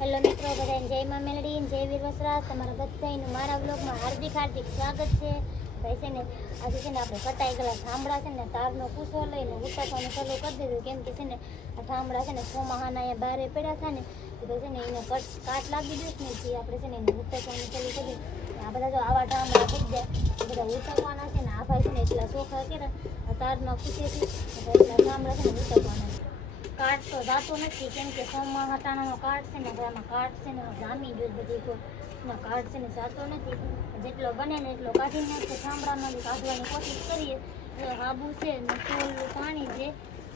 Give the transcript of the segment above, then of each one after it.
Hello મિત્રો, બધાને જય માં મેલડી, જય વીર વસરાજ. તમારા બધાનું મારા વ્લોગમાં હાર્દિક સ્વાગત છે. ભાઈ છે ને આજે છે ને આપણે કટાઈ ગયેલા ઠામડા છે ને તારનો કૂસો લઈને ઉતારવાનું ચાલુ કરી દીધું. કેમ કે છે ને આ ઠામડા છે ને સોમાહાના અહીંયા બારે પડ્યા હતા ને તો છે ને એને કાટ લાગી ગયું ને જે આપણે છે ને એને ઉતારવાનું ચાલુ કરી દીધું. આ બધા જો આવા ઠામડા થઈ જાય એ બધા ઉતારવાના છે ને. આ ભાઈ છે ને એટલા ચોખા કર્યા તારમાં કૂસેથી એટલા ઠામડા છે ને ઉતારવાના છે. કાટ તો જાતો નથી કેમ કે સોમમાં હટાણાનો કાટ છે ને આમાં કાટ છે ને જામી ગયો બધી કાટ છે ને જાતો નથી. જેટલો બને ને એટલો કાઢી નાખીએ. ઠામડામાંથી કાઢવાની કોશિશ કરીએ. હાબુ છે ને ચોલું પાણી છે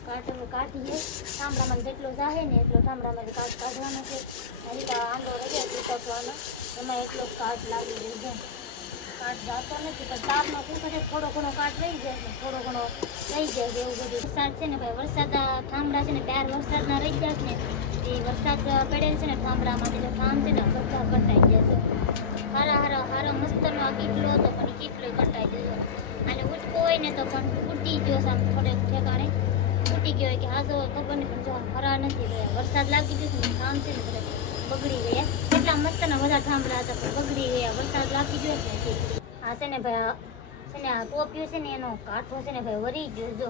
કાઢીએ. ઠામડામાં જેટલો જાહે ને એટલો ઠામડામાંથી કાઢવાનો છે. હજી આંધો રહે ઉતરવાનો એમાં એટલો કાટ લાગી રહી જાય. કાટ જાતો નથી પણ તારનો કૂસો છે થોડો ઘણો કાટ રહી જાય ને થોડો ઘણો રહી જાય એવું બધું. વરસાદ છે ને ભાઈ વરસાદ ઠામડા છે ને 4 વરસાદના રહી જાય ને એ વરસાદ પડેલ છે ને ઠામડામાંથી જો ઠામ છે ને બધા કટાઈ જશે. હારા મસ્તનો આ કીટલો હતો પણ એ કીટલો કટાઈ જશે. અને ઉટકો હોય ને તો પણ ફૂટી ગયો આમ થોડેક ઠેકાણે ફૂટી ગયો કે આ જો ખબર નહીં પણ જો હરા નથી ગયા. વરસાદ લાગી ગયો ને ઠામ છે ને બધા બગડી ગયા. એટલા મસ્તના બધા ઠામડા હતા પણ બગડી ગયા. વરસાદ લાગી ગયો ને આ છે ને ભાઈ છે ને આ ટોપિયું છે ને એનો કાંઠો છે ને ભાઈ વરી ગયો. જો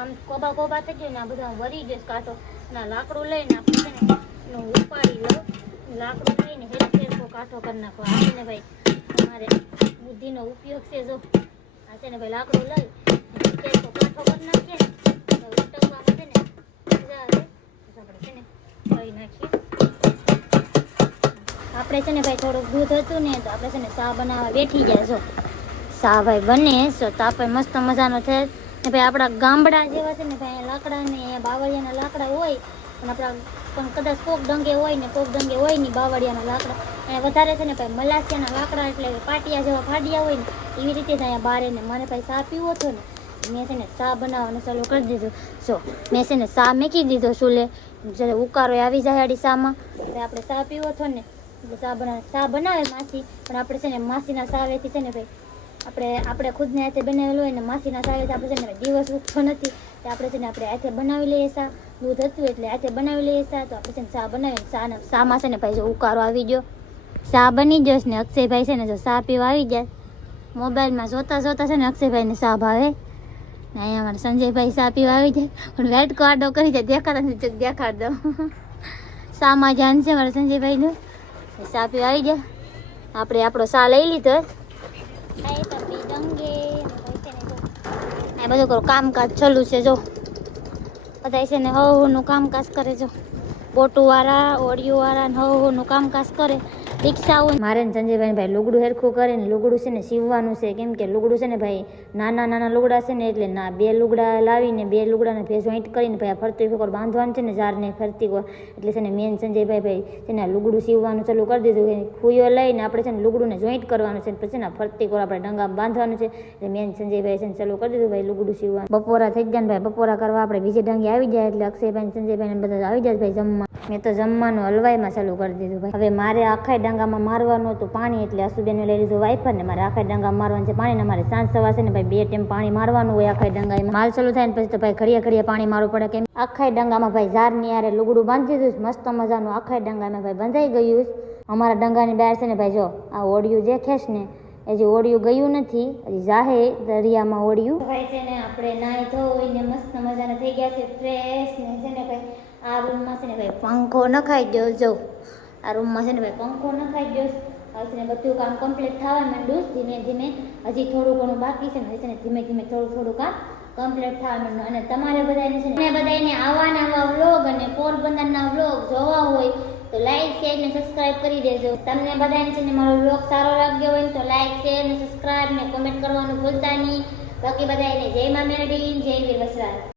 આમ કોબા થઈ ગયો ને આ બધા વરી ગયો કાંઠો. ના લાકડું લઈને આપણે છે ને એનું ઉપાડી લો. લાકડું લઈને હેરફેરકો કાંઠો કરી નાખો. આ છે ને ભાઈ અમારે બુદ્ધિનો ઉપયોગ છે. જો આ છે ને ભાઈ લાકડું લઈ હેરફેરકો કાંઠો કરી નાખીએ ને ઉટકવામાં છે ને મજા આવે. આપણે છે ને કરી નાખીએ. આપણે છે ને ભાઈ થોડુંક દૂધ હતું ને તો આપણે છે ને ચા બનાવવા બેઠી જાય. જો ચા ભાઈ બને તો આપણે મસ્ત મજાનો થાય ને ભાઈ. આપણા ગામડા જેવા છે ને ભાઈ લાકડા ને બાવળિયાના લાકડા હોય પણ આપણા પણ કદાચ કોક ડંગે હોય ને કોક ડંગે હોય નહીં બાવળિયાના લાકડા. અને વધારે છે ને ભાઈ મલાસિયાના લાકડા એટલે પાટિયા જેવા ફાડિયા હોય ને એવી રીતે જ અહીંયા બારે ને મને ભાઈ ચા પીવો હતો ને મેં છે ને ચા બનાવવાનું ચાલુ કરી દીધું. જો મેં છે ને ચા મૂકી દીધો ચૂલે. જ્યારે ઉકારો આવી જાય આડી ચામાં તો આપણે ચા પીવો હતો ને એટલે ચા બનાવે માસી. પણ આપણે છે ને માસીના સાવેથી છે ને ભાઈ આપણે ખુદને હાથે બનાવેલું હોય ને માસીના સાવેથી આપણે છે ને દિવસ ઉઠતો નથી તો આપણે છે ને આપણે હાથે બનાવી લઈએ ચા. દૂધ હતું એટલે હાથે બનાવી લઈએ ચા. તો આપણે છે ને ચા બનાવીને ચામાં છે ને ભાઈ જો ઉકારો આવી ગયો. ચા બની જશે ને અક્ષયભાઈ છે ને જો ચા પીવા આવી જાય. મોબાઈલમાં જોતા છે ને અક્ષયભાઈને ચા ભાવે ને અહીંયા અમારે સંજયભાઈ ચા પીવા આવી જાય પણ વેટકો આડો કરી જાય દેખાતા નથી. દેખાડ દો ચામાં જાન છે મારા સંજયભાઈનું. ચા પીવા આવી જાય. આપણે આપણો ચા લઈ લીધો. આ બધું કરો કામકાજ ચાલુ છે. જો બધા છે ને હવનું કામકાજ કરે. જો બોટુવાળા ઓડિયોવાળા ને હવનું કામકાજ કરે. રિક્ષાઓ મારે ને સંજયભાઈ ભાઈ લુગડું હેરખું કરે ને લુગડું છે ને સીવવાનું છે. કેમ કે લુગડું છે ને ભાઈ નાના લુગડા છે ને એટલે ના 2 લુગડા લાવીને 2 લુગડાને જોઈન્ટ કરીને ભાઈ આ ફરતી ફેકોર બાંધવાનું છે ને ઝારને ફરતી કોર એટલે છે ને મેન સંજયભાઈ ભાઈ છે ને લુગડું સીવવાનું ચાલુ કરી દીધું. ખુયો લઈને આપણે છે ને લુગડુંને જોઈન્ટ કરવાનું છે પછી ને ફરતી કોર આપણે ડંગામાં બાંધવાનું છે. એટલે મેન સંજયભાઈ છે ને ચાલુ કરી દીધું ભાઈ લુગડું સીવવાનું. બપોરા થઈ ગયા ને ભાઈ બપોરા કરવા આપણે બીજે ડંગે આવી જાય એટલે અક્ષયભાઈ સંજયભાઈ બધા આવી જાય ભાઈ જમવા. મેં તો જમવાનું હલવાઈમાં ચાલુ કરી દીધું ભાઈ. હવે મારે આખા ડાંગામાં મારવાનું હતું પાણી એટલે અસુબેને લઈ લીધું વાઇફર ને મારે આખા ડાંગામાં મારવાનું છે પાણી. ને મારે સાંજ સવાર છે ને ભાઈ 2 ટાઈમ પાણી મારવાનું હોય આખા ડાંગામાં. માલ ચાલુ થાય ને પછી તો ભાઈ ઘડીએ પાણી મારવું પડે. કેમ આખા ડાંગામાં ભાઈ ઝારની યારે લુગડું બાંધી દીધું મસ્ત મજાનું. આખા ડાંગામાં ભાઈ બંધાઈ ગયું. અમારા ડાંગાની બહાર છે ને ભાઈ જો આ ઓડિયું દેખેશ ને હજી ઓડિયું ગયું નથી. હજી જાહે દરિયામાં ઓડિયું ભાઈ છે ને. આપણે નાહી ધોઈને મસ્ત મજાના થઈ ગયા છે ફ્રેશ ને છે ને ભાઈ આ રૂમમાં છે ને ભાઈ પંખો નખાઈ ગયો. જો આ રૂમમાં છે ને ભાઈ પંખો નખાઈ ગયો. હવે છે ને બધું કામ કમ્પ્લીટ થવા માંડ્યું ધીમે ધીમે. હજી થોડું ઘણું બાકી છે ને ધીમે ધીમે થોડું કામ કમ્પ્લીટ થવા માંડ્યું. અને તમારે બધાને છે ને બધાને આવા વ્લોગ અને પોરબંદરના વ્લોગ જોવા હોય તો લાઈક શેર ને સબસ્ક્રાઇબ કરી દેજો. તમને બધાને છે ને મારો વ્લોગ સારો લાગ્યો હોય તો લાઈક શેર ને સબસ્ક્રાઇબ ને કોમેન્ટ કરવાનું ભૂલતા નહીં. બાકી બધાને જય માં મેલડી, જય વીર વસરાજ.